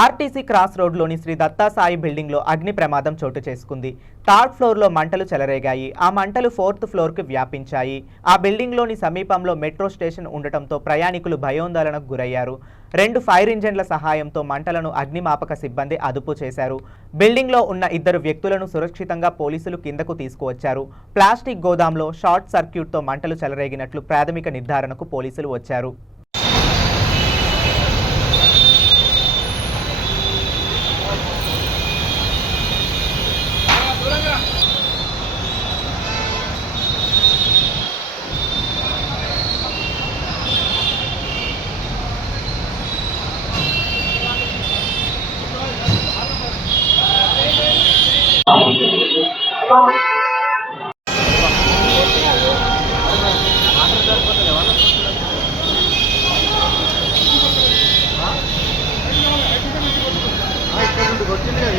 RTC cross రోడ్లోని శ్రీ దత్తాసాయి బిల్డింగ్లో అగ్ని ప్రమాదం చోటు చేసుకుంది. థర్డ్ ఫ్లోర్లో మంటలు చెలరేగాయి. ఆ మంటలు ఫోర్త్ ఫ్లోర్కి వ్యాపించాయి. ఆ బిల్డింగ్లోని సమీపంలో మెట్రో స్టేషన్ ఉండటంతో ప్రయాణికులు భయోందోళనకు గురయ్యారు. 2 ఫైర్ ఇంజన్ల సహాయంతో మంటలను అగ్నిమాపక సిబ్బంది అదుపు చేశారు. బిల్డింగ్లో ఉన్న 2 వ్యక్తులను సురక్షితంగా పోలీసులు కిందకు తీసుకువచ్చారు. ప్లాస్టిక్ గోదాంలో షార్ట్ సర్క్యూట్తో మంటలు చెలరేగినట్లు ప్రాథమిక నిర్ధారణకు పోలీసులు వచ్చారు. వచ్చింది కానీ